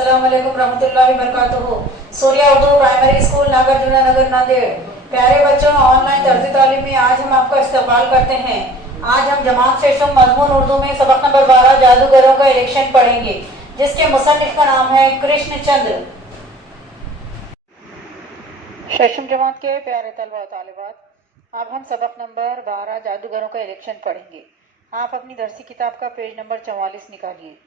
अस्सलाम वालेकुम रहमतुल्लाहि वबरकातुहू। सूर्या उर्दू प्राइमरी स्कूल नागार्जुना नगर नांदेड़। प्यारे बच्चों, ऑनलाइन तर्ज तालीम में आज हम आपका इस्तकबाल करते हैं। आज हम जमात से शुम मजमून उर्दू में सबक नंबर 12 जादूगरों का इलेक्शन पढ़ेंगे, जिसके मुसन्निफ का नाम है कृष्ण चंद्र। शशम जमात के प्यारे तलबा तालिबात, अब हम सबक नंबर 12 जादूगरों का इलेक्शन पढ़ेंगे। आप अपनी दरसी किताब का पेज नंबर 44 निकालिए।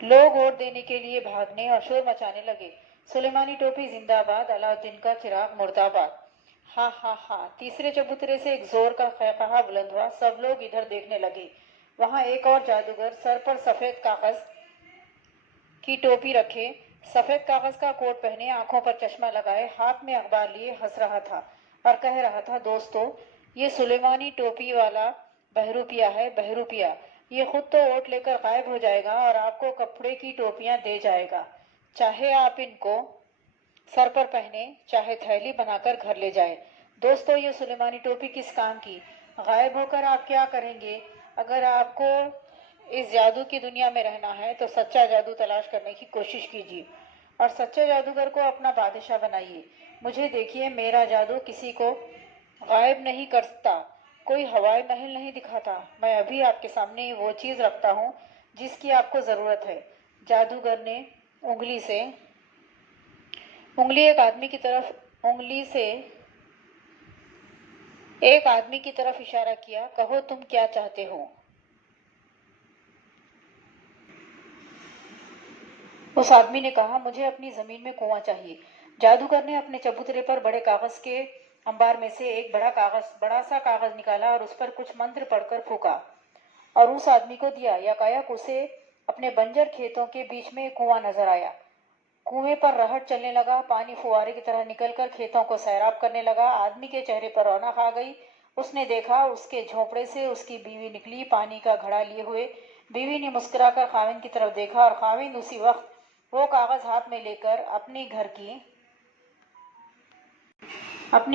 लोग वोट देने के लिए भागने और शोर मचाने लगे। सुलेमानी टोपी जिंदाबाद, अलाउद्दीन का चिराग मुर्दाबाद। हा हा हा। तीसरे चबूतरे से एक जोर का खैखा बुलंद हुआ। सब लोग इधर देखने लगे। वहां एक और जादूगर सर पर सफेद कागज की टोपी रखे, सफेद कागज का कोट पहने, आंखों पर चश्मा लगाए, हाथ में अखबार लिए हंस रहा था और कह रहा था, दोस्तों, ये सुलेमानी टोपी वाला बहरूपिया है, बहरूपिया। ये खुद तो वोट लेकर गायब हो जाएगा और आपको कपड़े की टोपियां दे जाएगा। चाहे आप इनको सर पर पहने, चाहे थैली बनाकर घर ले जाए। दोस्तों, ये सुलेमानी टोपी किस काम की? गायब होकर आप क्या करेंगे? अगर आपको इस जादू की दुनिया में रहना है तो सच्चा जादू तलाश करने की कोशिश कीजिए और सच्चे जादूगर को अपना बादशाह बनाइए। मुझे देखिए, मेरा जादू किसी को गायब नहीं करता, कोई हवाई महल नहीं दिखाता। मैं अभी आपके सामने वो चीज रखता हूँ जिसकी आपको जरूरत है। जादूगर ने उंगली से एक आदमी की तरफ इशारा किया। कहो, तुम क्या चाहते हो? उस आदमी ने कहा, मुझे अपनी जमीन में कुआं चाहिए। जादूगर ने अपने चबूतरे पर बड़े कागज के अंबार में से एक बड़ा सा कागज निकाला और उस पर कुछ मंत्र पढ़कर फूका और उस आदमी को दिया। यकायक उसे अपने बंजर खेतों के बीच में कुआं नजर आया। कुएं पर रहट चलने लगा। पानी फुवारे की तरह निकलकर खेतों को सैराब करने लगा। आदमी के चेहरे पर रौनक आ गई। उसने देखा, उसके झोंपड़े से उसकी बीवी निकली, पानी का घड़ा लिए हुए। बीवी ने मुस्कुराकर खाविंद की तरफ देखा और खाविंद उसी वक्त वो कागज हाथ में लेकर अपनी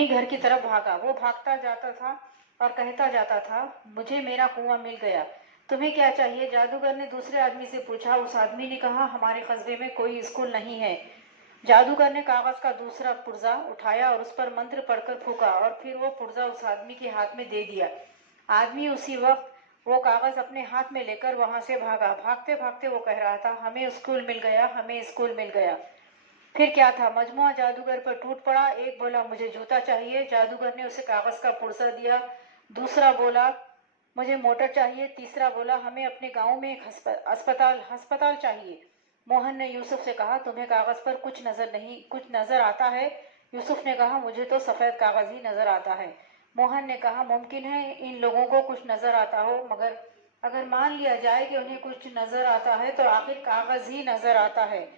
घर की तरफ भागा। वो भागता जाता था और कहता जाता था, मुझे मेरा कुआं मिल गया। तुम्हें क्या चाहिए? जादूगर ने दूसरे आदमी से पूछा। उस आदमी ने कहा, हमारे कस्बे में कोई स्कूल नहीं है। जादूगर ने कागज का दूसरा पुर्जा उठाया और उस पर मंत्र पढ़कर फूका और फिर वो पुर्जा उस आदमी के हाथ में दे दिया। आदमी उसी वक्त वो कागज अपने हाथ में लेकर वहां से भागा। भागते भागते वो कह रहा था, हमें स्कूल मिल गया, हमें स्कूल मिल गया। फिर क्या था? मजमुआ जादूगर पर टूट पड़ा। एक बोला, मुझे जूता चाहिए। जादूगर ने उसे कागज का पुर्जा दिया। दूसरा बोला, मुझे मोटर चाहिए। तीसरा बोला, हमें अपने गांव में एक अस्पताल चाहिए। मोहन ने यूसुफ से कहा, तुम्हें कागज पर कुछ नजर आता है? यूसुफ ने कहा, मुझे तो सफेद कागज ही नजर आता है। मोहन ने कहा, मुमकिन है इन लोगों को कुछ नजर आता हो, मगर अगर मान लिया जाए कि उन्हें कुछ नजर आता है तो आखिर कागज ही नजर आता है।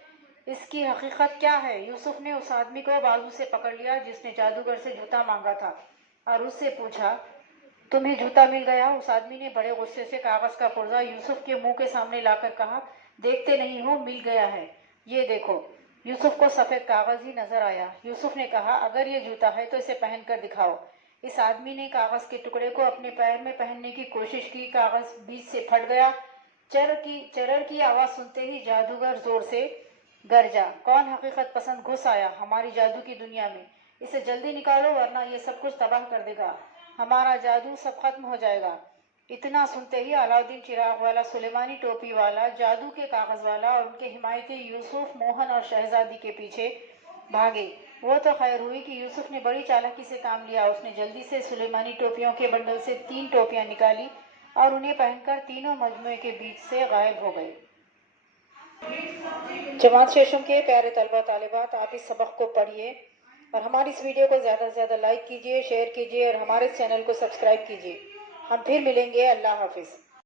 इसकी हकीकत क्या है? यूसुफ ने उस आदमी को बाजू से पकड़ लिया जिसने जादूगर से जूता मांगा था और उससे पूछा, तुम्हें जूता मिल गया? उस आदमी ने बड़े गुस्से से कागज का पुर्जा यूसुफ के मुंह के सामने लाकर कहा, देखते नहीं हो, मिल गया है, ये देखो। यूसुफ को सफेद कागज ही नजर आया। यूसुफ ने कहा, अगर ये जूता है तो इसे पहन कर दिखाओ। इस आदमी ने कागज के टुकड़े को अपने पैर में पहनने की कोशिश की। कागज बीच से फट गया। चरर की आवाज सुनते ही जादूगर जोर से गरजा, कौन हकीकत पसंद घुस आया हमारी जादू की दुनिया में? इसे जल्दी निकालो वरना ये सब कुछ तबाह कर देगा। हमारा जादू सब खत्म हो जाएगा। इतना सुनते ही अलाउद्दीन चिराग वाला, सुलेमानी टोपी वाला, जादू के कागज वाला और उनके हिमायती यूसुफ, मोहन और शहजादी के पीछे भागे। वो तो खैर हुई कि यूसुफ ने बड़ी चालाकी से काम लिया। उसने जल्दी से सुलेमानी टोपियों के बंडल से 3 टोपियां निकाली और उन्हें पहनकर तीनों मजमुए के बीच से गायब हो गए। जमात शेषम के प्यारे तलबा तालिबात, आप इस सबक को पढ़िए और हमारी इस वीडियो को ज़्यादा से ज़्यादा लाइक कीजिए, शेयर कीजिए और हमारे चैनल को सब्सक्राइब कीजिए। हम फिर मिलेंगे। अल्लाह हाफिज़।